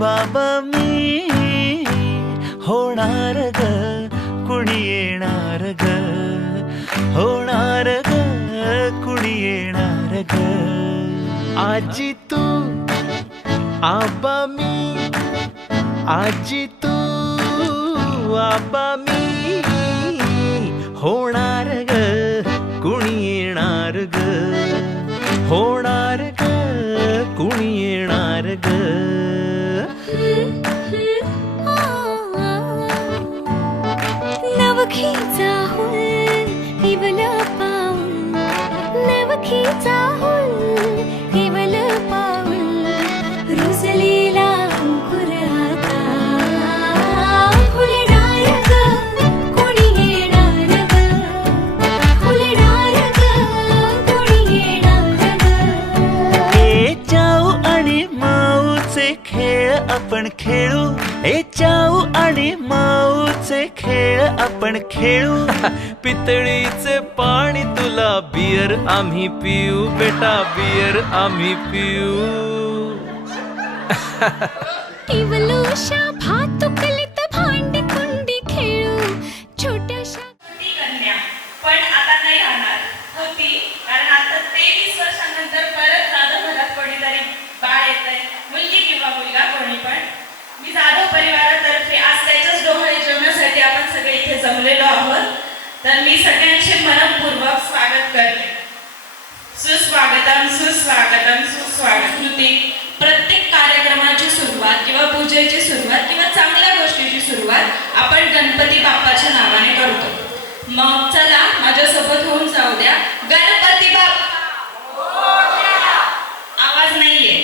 बाबा मी होणार ग, कुणी येणार ग, होणार ग, कुणी येणार ग. आजी तू आबा मी, आजी तू आबा मी, होणार ग, कुणी येणार ग, होणार ग, कुणी येणार ग. नवखीचा हुल इवल पाऊल, नवखीचा हुल इवल पाऊल, रुजलेला अंकुर आता फुलणार ग, कोणी येणार ग, फुलणार ग, कोणी येणार ग. ए चाऊ आणि माऊचे खेळ आपण खेळू, ए चाऊ आणि माऊचे खेळ आपण खेळू. पितळीचे पाणी तुला, बियर आम्ही पिऊ, बेटा बियर आम्ही पिऊ. इवलूशा भातुकलीत भांडी कुंडी खेळू, छोट्याशा ती कन्या पण आता नाही राहणार होती, कारण आता 23 वर्षांनंतर परत जाधव घरात कोणीतरी बाळ येतंय, मुलगी किंवा मुलगा कोणी पण. मी जाधव परिवारातर्फे आज त्याच्याच डोहाळे जेवणासाठी आपण सगळे इथे जमलेलो आहोत. तर मी सगळ्यांचे मनपूर्वक स्वागत करते. सुस्वागतम सुस्वागतम सुस्वागत. कृती प्रत्येक कार्यक्रमाची सुरुवात किंवा पूजेची सुरुवात किंवा चांगल्या गोष्टीची सुरुवात आपण गणपती बाप्पाच्या नावाने करतो. मग चला माझ्यासोबत होऊन जाऊ द्या. गणपती बाप्पा, आवाज नाहीये,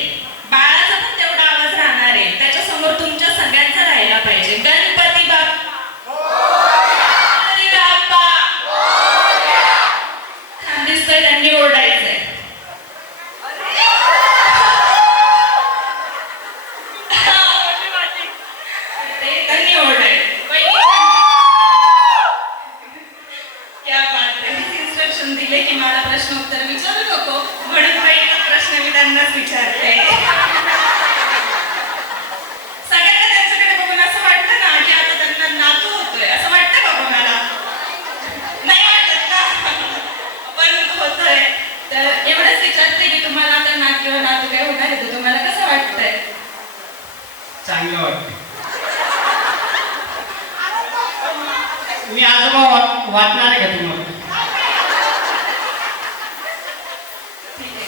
बाळाचा पण तेवढा आवाज राहणार आहे, त्याच्यासमोर तुमच्या सगळ्यांचा राहायला पाहिजे. गणपती बाप्पा, गणपती बाप्पा. छान दिसतंय, त्यांनी ओरडायचंय. त्यांनी ओरडायचं. क्या बात आहे. इन्स्ट्रक्शन दिले की मला प्रश्न उत्तर विचारू नको, म्हणून पहिला प्रश्न मी त्यांनाच विचारते. सगळ्यांना त्यांच्याकडे बघून असं वाटतं ना की आता त्यांना नातू होतोय, असं वाटतं का कोणाला? नाही वाटत ना? पण होतोय. तर एवढंच विचारते की तुम्हाला आता नात किंवा नातू काय होणार आहे, तर तुम्हाला कसं वाटतंय? चांगलं वाटतं. मी आजोबा वाटणार आहे का तुम्हाला? ठीक आहे.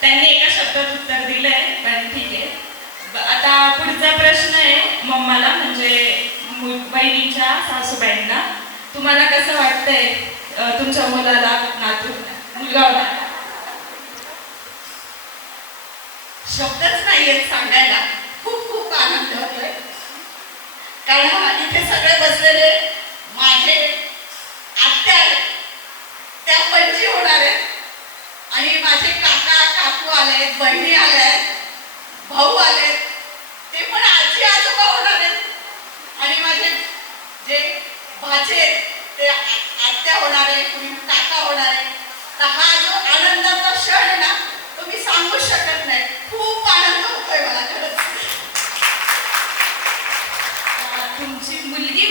त्यांनी एका शब्दात उत्तर दिलंय, पण ठीक आहे. आता पुढचा प्रश्न आहे मम्माला, म्हणजे बहिणीच्या सासूबाईंना. तुम्हाला कसं वाटतंय तुमच्या मुलाला नातू मुलगा होणार? शब्दच नाहीयेत सांगायला. खूप खूप आनंद होतोय, कारण इथे सगळे बसलेले माझे आत्या आहेत, त्या पणजी होणार आहेत, आणि माझे काका काकू आलेत, बहिणी आल्या आहेत, भाऊ आलेत, ते पण आजी आजोबा होणार आहेत, आणि माझे जे भाचे आहेत ते आत्या होणार आहे, कुणी काका होणार आहे. तर हा जो आनंदाचा क्षण आहे ना, तो मी सांगूच शकत नाही. खूप आनंद होतोय मला खरंच. तुमची मुलगी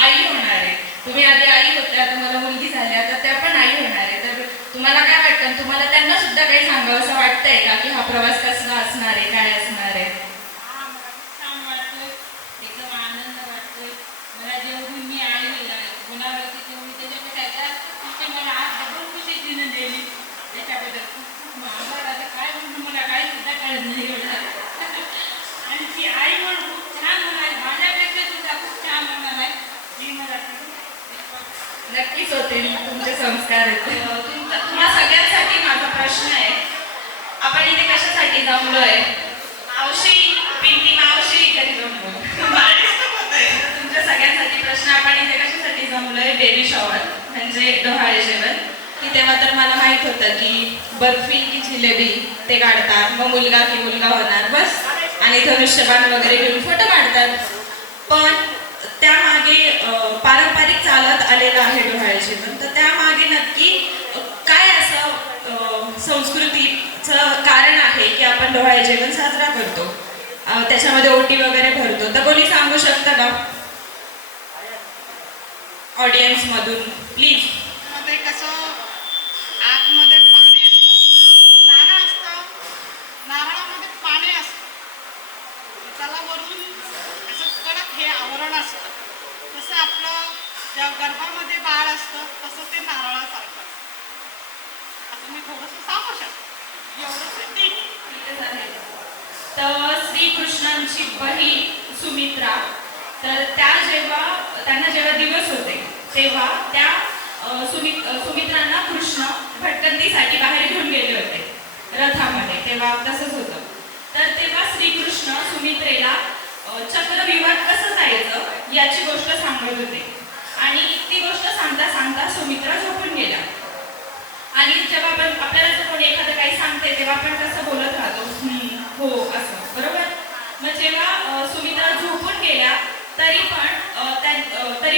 आई होणार आहे. तुम्ही आधी आई होत्या, तुम्हाला मुलगी झाली, आता त्या पण आई होणार आहे. तर तुम्हाला काय वाटतं? तुम्हाला त्यांना सुद्धा काही सांगावं असं वाटतंय का की हा प्रवास कसा असणार आहे, काय असणार आहे? छान वाटतोय, एकदम आनंद वाटतोय. मला जेवढी मी आई होणार होती तेवढी त्याच्यापेक्षा जास्त खुशी मला आज डबल खुशी तिने दिली. त्याच्याबद्दल खूप खूप आभार. आता काय म्हणून मला काही सुद्धा कळत नाही एवढं. आणि ती आई म्हणून खूप छान होणार, माझ्यापेक्षा सुद्धा खूप छान होणार आहे. ती मला नक्कीच होतील तुमचे संस्कार आहेत. तुम्हा सगळ्यांसाठी माझा प्रश्न आहे, आपण इथे कशासाठी जमलोय? मावशी, पिंटी मावशी घरी जमलो. तुमच्या सगळ्यांसाठी प्रश्न, आपण इथे कशासाठी जमलोय? बेबी शॉवर म्हणजे डोहाळे जेवण. की तेव्हा तर मला माहित होतं की बर्फी की जिलेबी ते काढतात, मग मुलगा की मुलगा होणार बस, आणि धनुष्यबाण वगैरे घेऊन फोटो काढतात. पण त्यामागे पारंपरिक चालत आलेलं आहे डोहाळे जेवण. तर त्यामागे नक्की काय असं संस्कृतीचं कारण आहे की आपण डोहाळे जेवण साजरा करतो? त्याच्यामध्ये ओटी वगैरे भरतो. तर कोणी सांगू शकता का ऑडियन्स मधून प्लीज? मध्ये कसं आतमध्ये पाणी असतं, नारळ असतं, नारळामध्ये पाणी असतं, त्याला वरून असं कडक हे आवरण असतं. तसं आपलं ज्या गर्भामध्ये बाळ असतं तसं ते नारळासारखं असतं. असं मी थोडंसं सांगू शकते, एवढंच ठीक. तर श्रीकृष्णांची बहीण सुमित्रा, तर त्यांना जेव्हा दिवस होते तेव्हा त्या सुमित्रांना कृष्ण भटकंतीसाठी बाहेर घेऊन गेले होते रथामध्ये. तेव्हा तसंच होतं. तर तेव्हा श्रीकृष्ण सुमित्रेला चक्रव्यूहात कसं जायचं याची गोष्ट सांगत होते. आणि ती गोष्ट सांगता सांगता सुमित्रा झोपून गेल्या. आणि जेव्हा आपल्याला जर कोणी एखादं काही सांगते तेव्हा आपण कसं बोलत राहतो, हो असं, बरोबर. मग जेव्हा सुमित्रा झोपून गेल्या तरी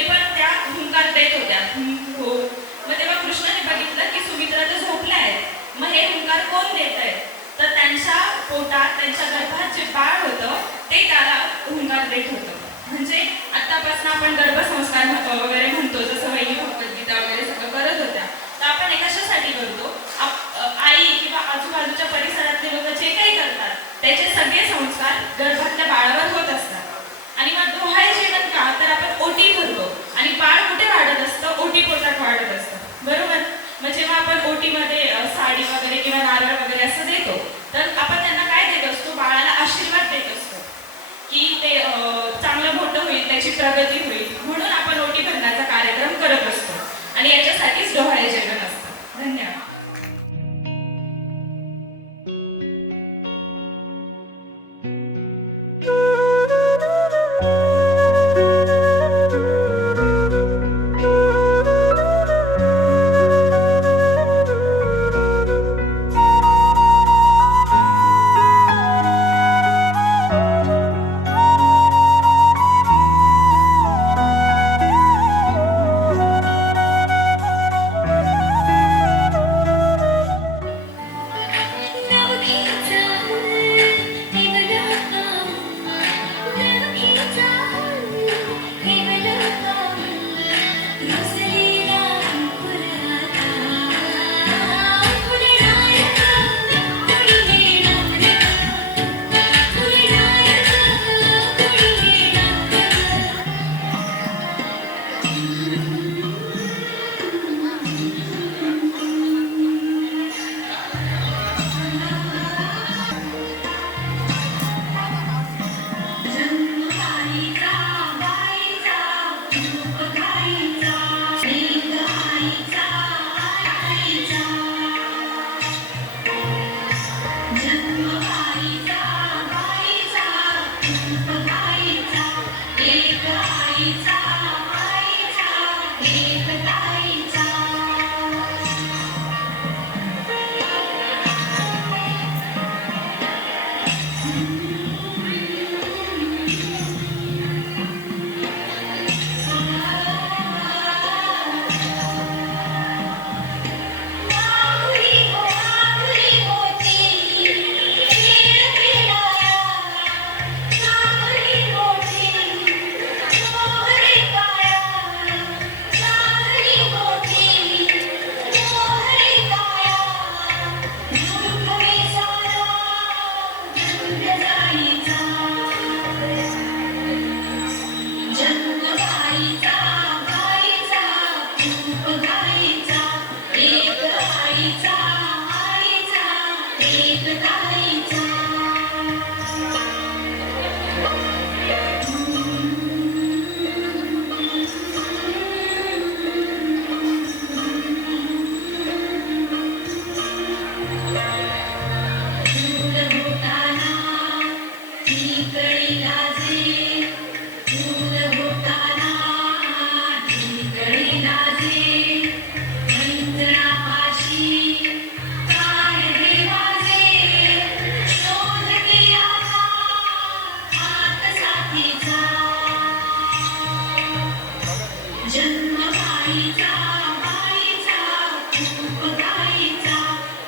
पण त्या हुंकार देत होत्या, हो. मग तेव्हा कृष्णाने बघितलं की सुमित्रा तर झोपल्या आहेत, मग हे हुंकार कोण देत आहेत? तर त्यांच्या पोटात, त्यांच्या गर्भात जे बाळ होतं ते त्याला हुंकार देत होतं. म्हणजे आतापासून आपण गर्भसंस्कार वगैरे म्हणतो, जसं वैदिक भगवद्गीता वगैरे सगळं करत होत्या. तर आपण हे कशासाठी करतो? आई किंवा आजूबाजूच्या परिसरातले लोक जे काही करतात त्याचे सगळे संस्कार गर्भातल्या बाळावर होत असतात. आणि मग डोहाळे जेवण का, तर आपण ओटी भरतो आणि बाळ कुठे वाढत असतं? ओटी पोटात वाढत असतं, बरोबर. मग जेव्हा आपण ओटीमध्ये साडी वगैरे किंवा नारळ वगैरे असं देतो तर आपण त्यांना काय देत असतो? बाळाला आशीर्वाद देत असतो की ते चांगलं मोठं होईल, त्याची प्रगती होईल, म्हणून आपण ओटी भरण्याचा कार्यक्रम करत असतो. आणि याच्यासाठीच डोहाळे जेवण असतं. धन्यवाद.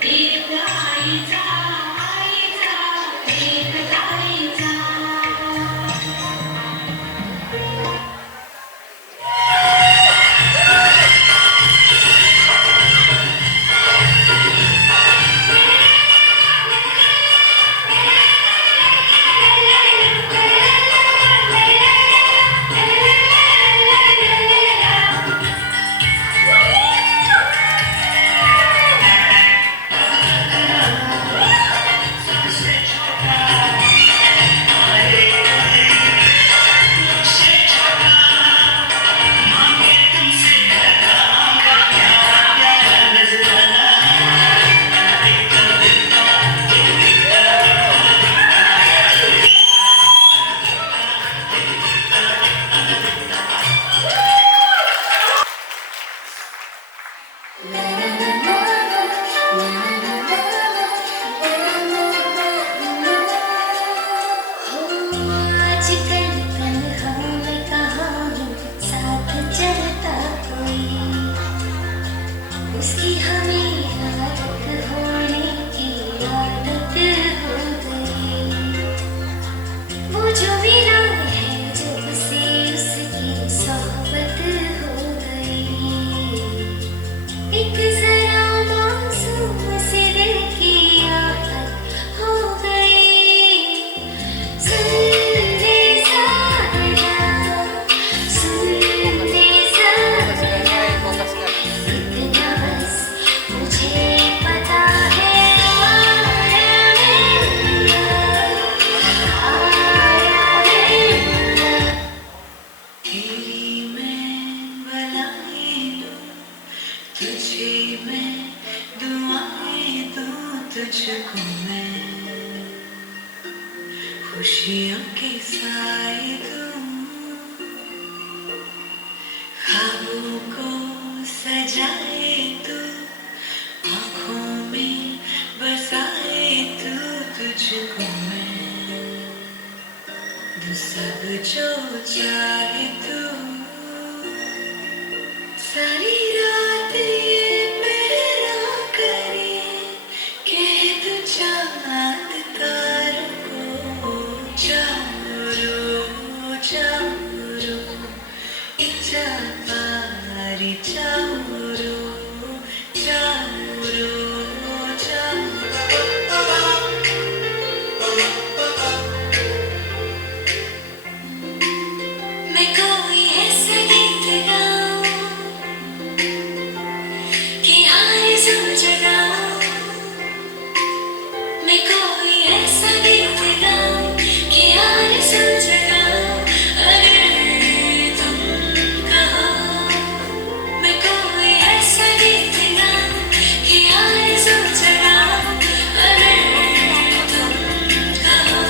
एक आईचा एक आईचा बसाए तुम ख्वाबों को सजाए तू आँखों में बसाए तू तुझको मैं दूँ सब जो चाहे तू सारी रात ये पहरा करे कह तू चांद तारों को चारो चारो इच्छा पारी चारो चारो मैं कोई ऐसा गीत गाऊं कि आरज़ू जगाऊं मैं कोई ऐसा गीत गाऊं कि आरज़ू जगाऊं अगर तुम कहो मैं कोई ऐसा गीत गाऊं कि आरज़ू जगाऊं अगर तुम कहो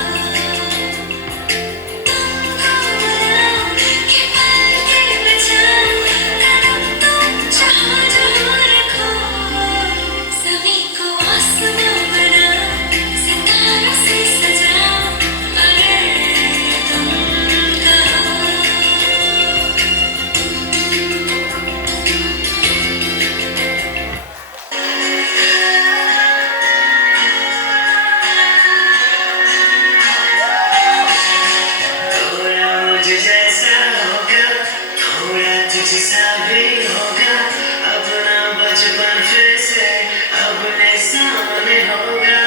तुमको बुलाऊं कि पलके बजाऊं कदम तुम जहाँ जहाँ रखो सभी को आसमां बनाऊं सितारों से सजाऊं अगर तुम कहो थोड़ा मुझ जैसा होगा थोड़ा तुझसा भी होगा अपना बचपन फिर से अपने सामने होगा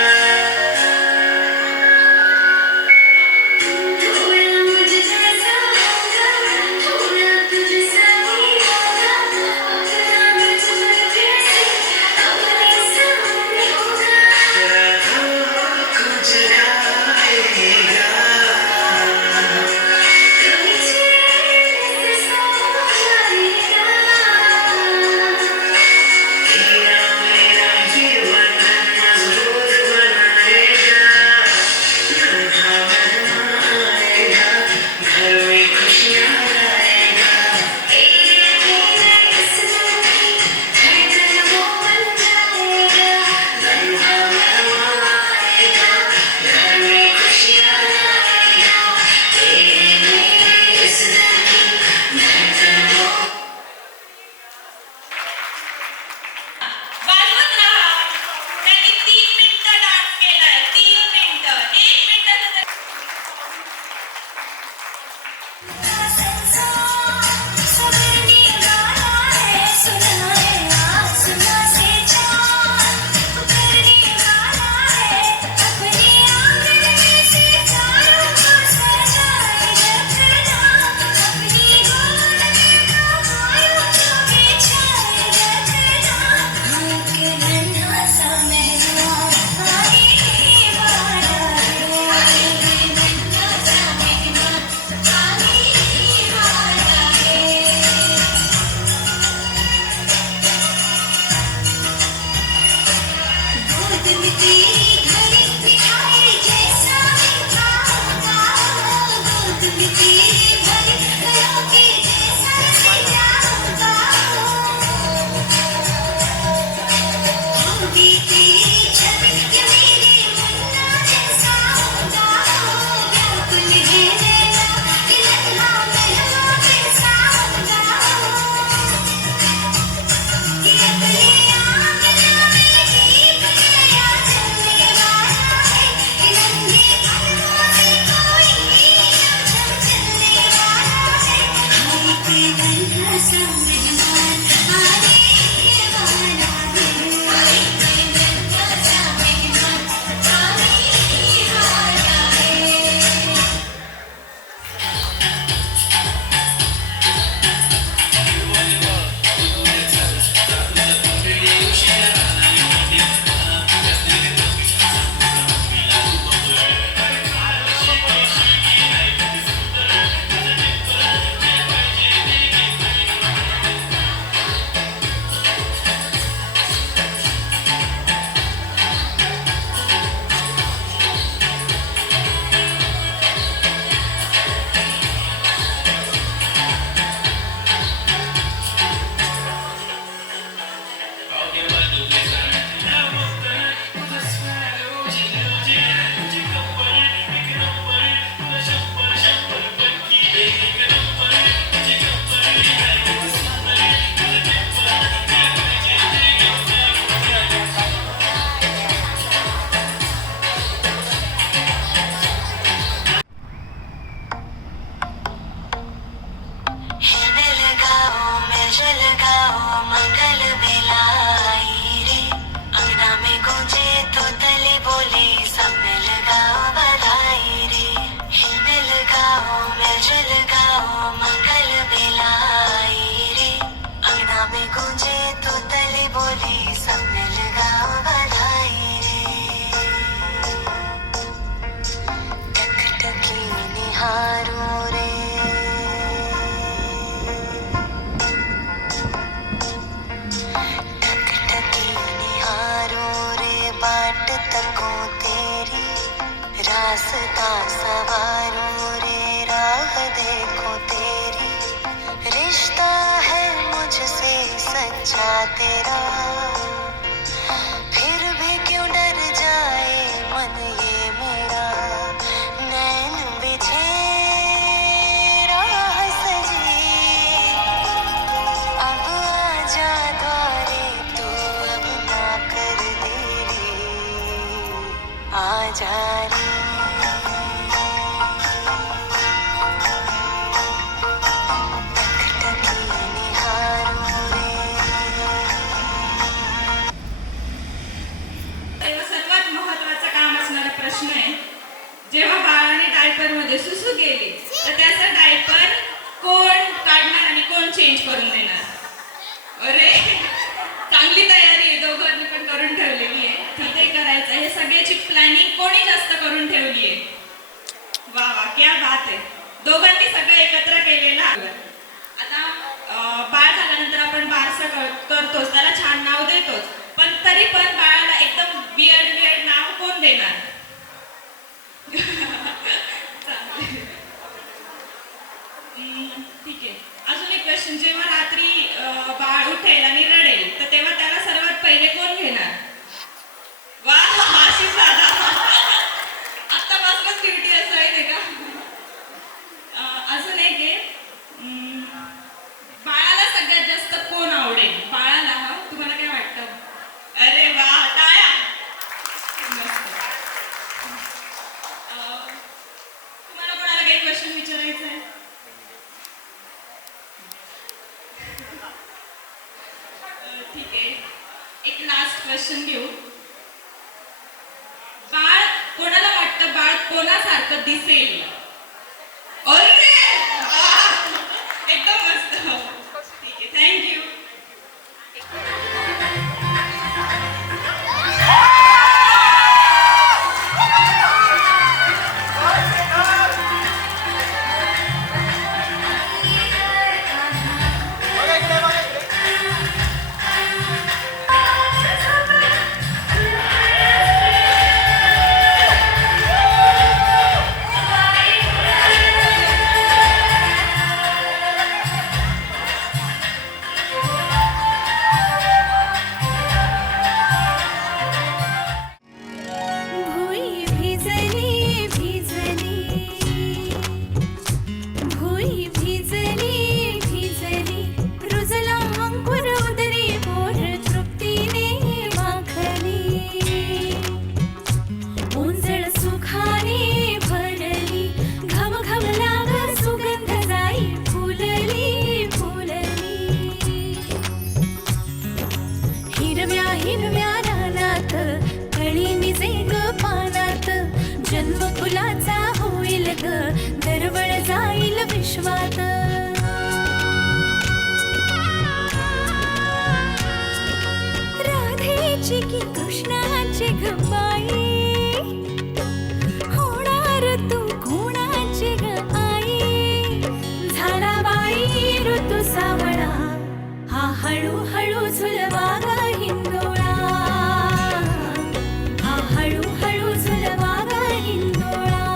थोड़ा मुझ जैसा होगा थोड़ा तुझसा भी होगा अपना बचपन फिर से अपने सामने होगा रातों को जगाएगा कभी चैन से सो जाएगा तेरा मेरा ये बंधन मजबूत बनाएगा नन्हा बनाएगा घर में खुशियाँ लाएगा तेरे बिना इस ज़िंदगी धड़कन वो बन जाएगा नन्हा बनाएगा घर में खुशियाँ लाएगा तेरे मेरे इस दिल की धड़कन को वाजवत राहा त्यांनी 3 मिनिटं डान्स केलाय 3 मिनिटं 1 मिनिटाचं सबने गाना है सुना है आसमां से चाँद करने वाला है अपने आंगन में सितारों को सजाए रखना अपनी गोद में बाहों को बिछाए रखना एक नन्हा सा मेहमान आने वाला है एक नन्हा सा मेहमान आने वाला है गोद में तेरी भरी मिठाई जैसा मीठा होगा गोद में तेरी भरी फलों के जैसा मीठा होगा होगी तेरी छवि ये मेरे मुन्ना जैसा होगा व्याकुल है नैना ये नन्हा महबूब जैसा होगा ये अपने आंगन में दीप नया जलने वाला है ये नन्हे कदमों से कोई चम चम चलने वाला निहारो रे टकटकी निहारो रे बाट तको तेरी रास्ता सवारो रे राह देखो तेरी रिश्ता है मुझसे सच्चा तेरा फिर भी क्यों डर जाए मन ये मेरा नैन बिछे राह सजी अब आजा द्वारे तू अब ना कर देरी आजा रे टकटकी निहारो रे तेव्हा सर्वात महत्वाचा काम असणारा प्रश्न आहे, जेव्हा बाळाने डायपर मध्ये सुसू गेली तर त्याचा डायपर कोण काढणार आणि कोण चेंज करून देणार? अरे चांगली तयारी आहे, दोघांनी पण करून ठेवलेली आहे. तिथे करायचं हे सगळ्याची प्लॅनिंग कोणी जास्त करून ठेवली आहे? वा वा, क्या बात आहे. दोघांनी सगळं एकत्र केलेलं आहे. आता बाळ झाल्यानंतर आपण बारसं करतोच, त्याला छान नाव देतोच, पण तरी पण बाळाला एकदम वियर्ड नाव कोण देणार? चालेल. ठीक आहे. अजून एक क्वेश्चन, जेव्हा रात्री बाळ उठेल आणि रडेल तर तेव्हा त्याला सर्वात पहिले कोण घेणार? वा, आशिष दादा. आत्तापासूनच ड्युटी असं आहे का? अजून एक आहे, बाळाला सगळ्यात जास्त कोण आवडेल? बाळाला तुम्हाला काय वाटतं? अरे वा, टाळ्या. मस्त. तुम्हाला कोणाला काही क्वेश्चन विचारायचं आहे? ठीक आहे, एक लास्ट क्वेश्चन घेऊ. बाळ कोणाला वाटतं बाळ कोणासारखं दिसेल? अरे वा, एकदम मस्त. ठीक आहे, थँक्यू. भुई भिजली भिजली भुई भिजली भिजली रुजला अंकुर उदरी पोर तृप्तीने माखली उंजळ सुखाने भरली घम घम लाग सुगंध जाई फुलली फुलली हिरव्या हिरव्या रानात कळी निजे ग पानात जन्म फुलाचा होईल ग दरवळ जाईल विश्वात राधेची की कृष्णाची ग बाई होणार तू कोणाची ग आई झाला बाई ऋतू सावळा हा हळूहळू झुलवा ग हिंदोळा हा हळूहळू झुलवा ग हिंदोळा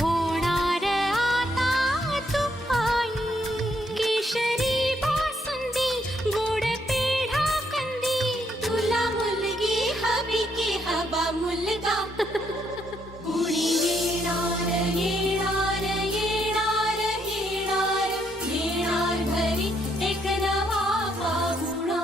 होणार आता तू आई. केशरी बासुंदी गोड पेढा कंदी, तुला मुलगी हवी की हवा मुलगा. कुणी येणार येणार येणार येणार येणार घरी एक नवा पाहुणा.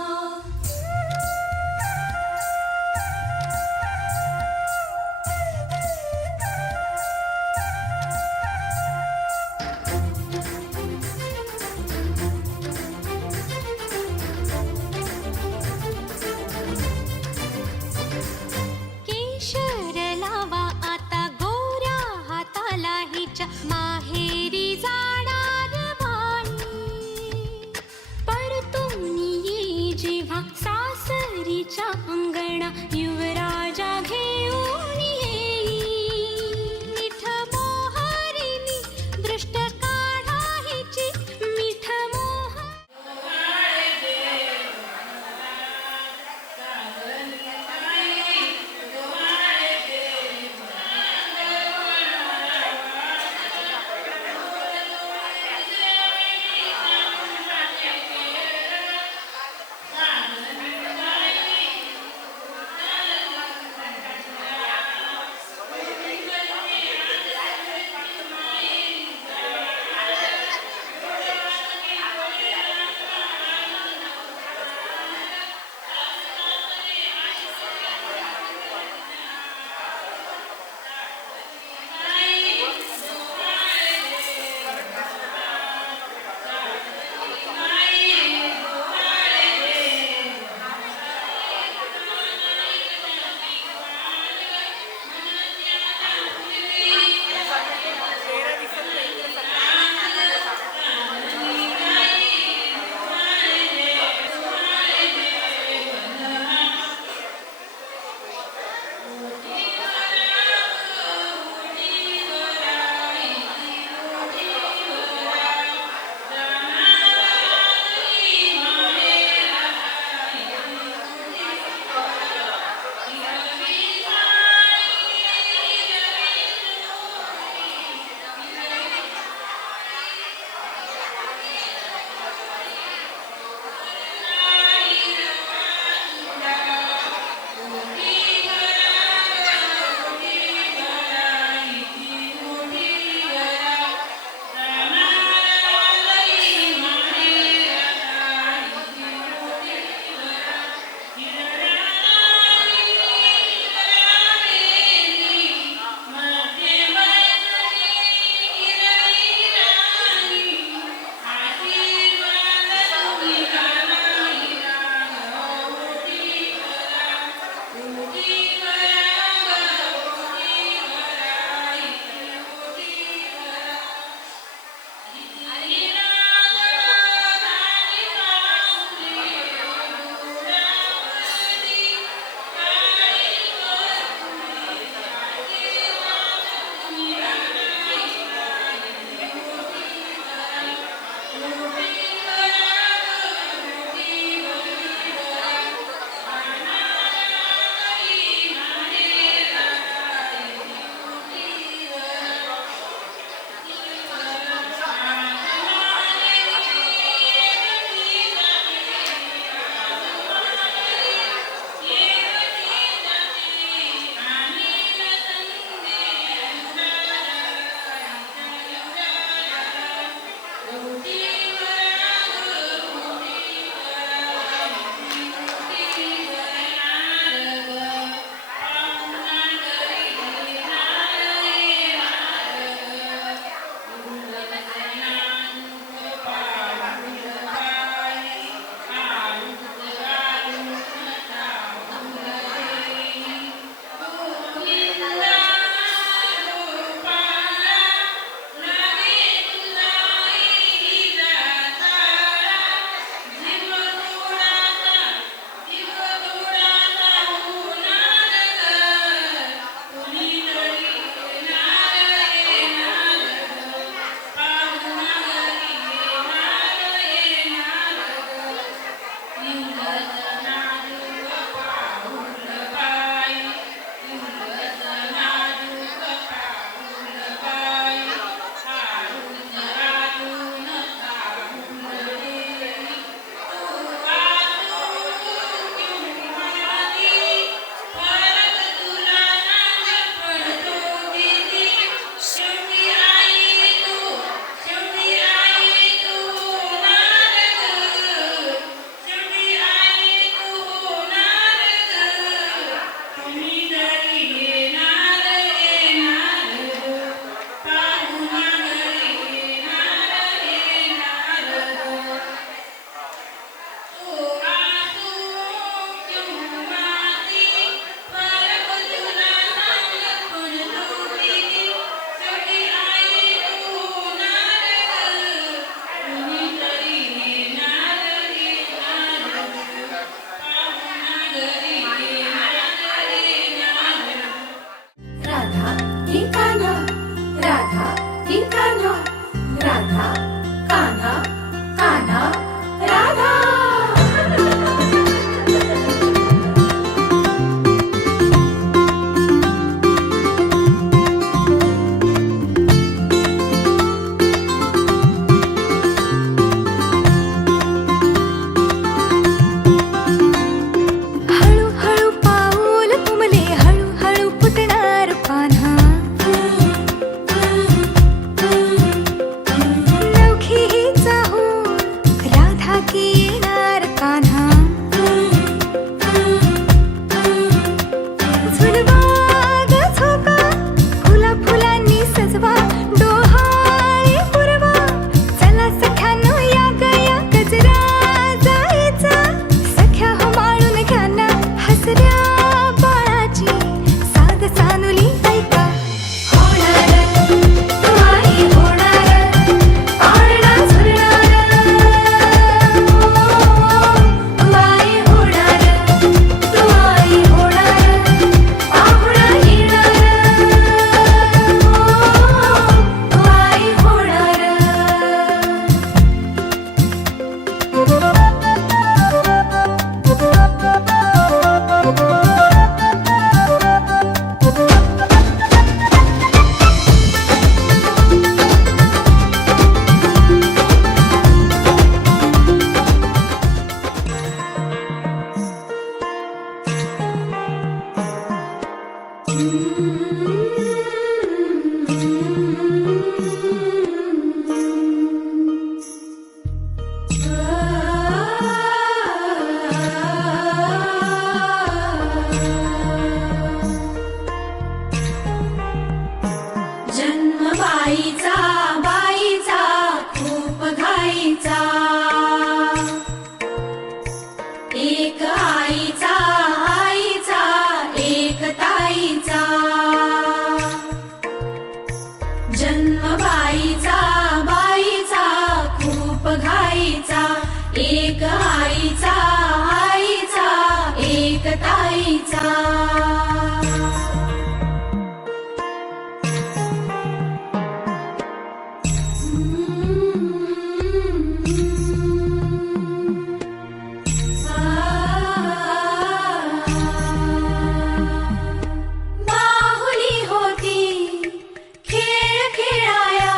आईचा बाईचा खूप घाईचा, एक आईचा आईचा एक ताईचा, जन्म बाईचा बाईचा खूप घाईचा, एक आईचा आईचा एक ताईचा. बाहुली होती खेळ खेळाया,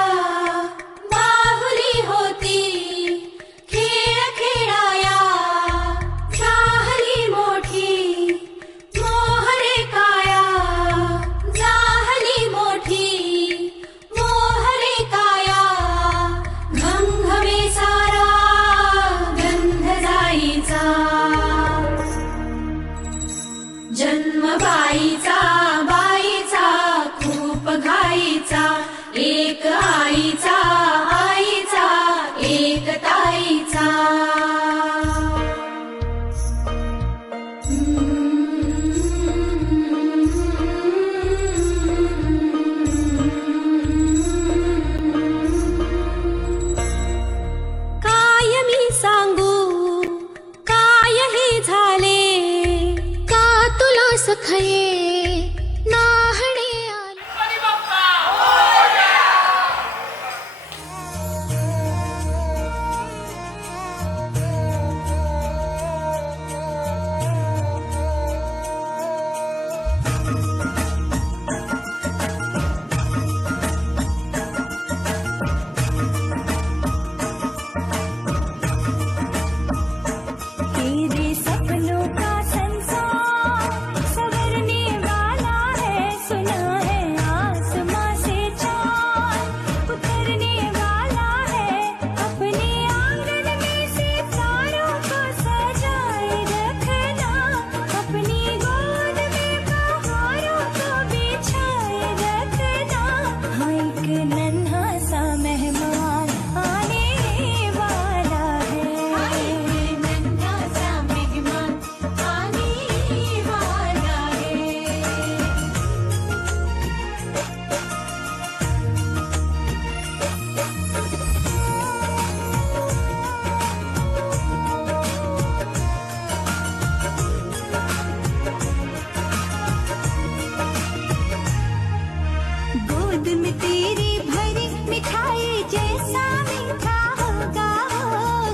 बाहुली होती खेळ खेळाया, झाली मोठी मोहरे काया, झाली मोठी मोहरे काया, घमघमे सारा गंध जाईचा, जन्म बाईचा बाईचा खूप घाईचा, एक आईचा आईचा एक ताईचा. काय मी सांगू काय हे झाले, का तुला सखये नाहणे आले. तेरे सपनों का संसार संवरने वाला है, सुना है आसमां से चांद उतरने वाला है, अपने आंगन में सितारों को सजाए रखना, अपनी गोद में बहारों को बिछाए रखना. हाँ एक नन्हा सा मेहमान आने वाला है, नन्हा सा मेहमान आने वाला है. गोद में तेरी भरी मिठाई जैसा मीठा होगा,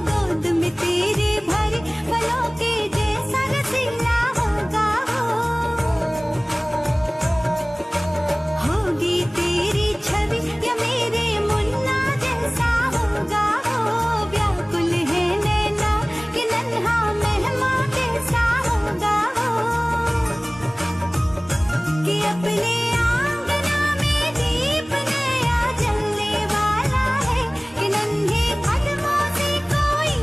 गोद में तेरे भरी फलों के जैसा रसीला होगा, होगी तेरी छवि या मेरे मुन्ना जैसा होगा, व्याकुल है नैना कि नन्हा मेहमान कैसा होगा, कि अपने आंगना में दीप नया जलने वाला है, कि नन्हे कदमों से कोई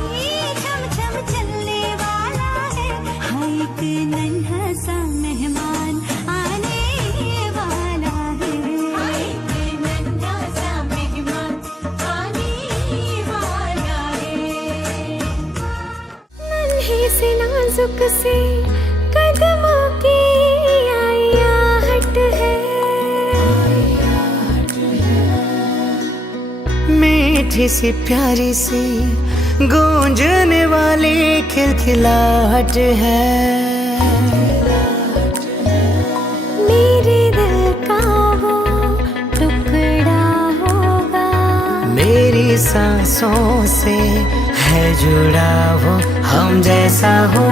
छम छम चलने वाला है. हाँ एक नन्हा सा मेहमान आने वाला है, एक नन्हा सा मेहमान आने वाला है. नन्हे से नाजुक से कदमों की आयाहट है, मीठी सी प्यारी सी गूंजने वाली खिलखिलाहट है, मेरे दिल का वो टुकड़ा होगा, मेरी सांसों से है जुड़ा वो हम जैसा हो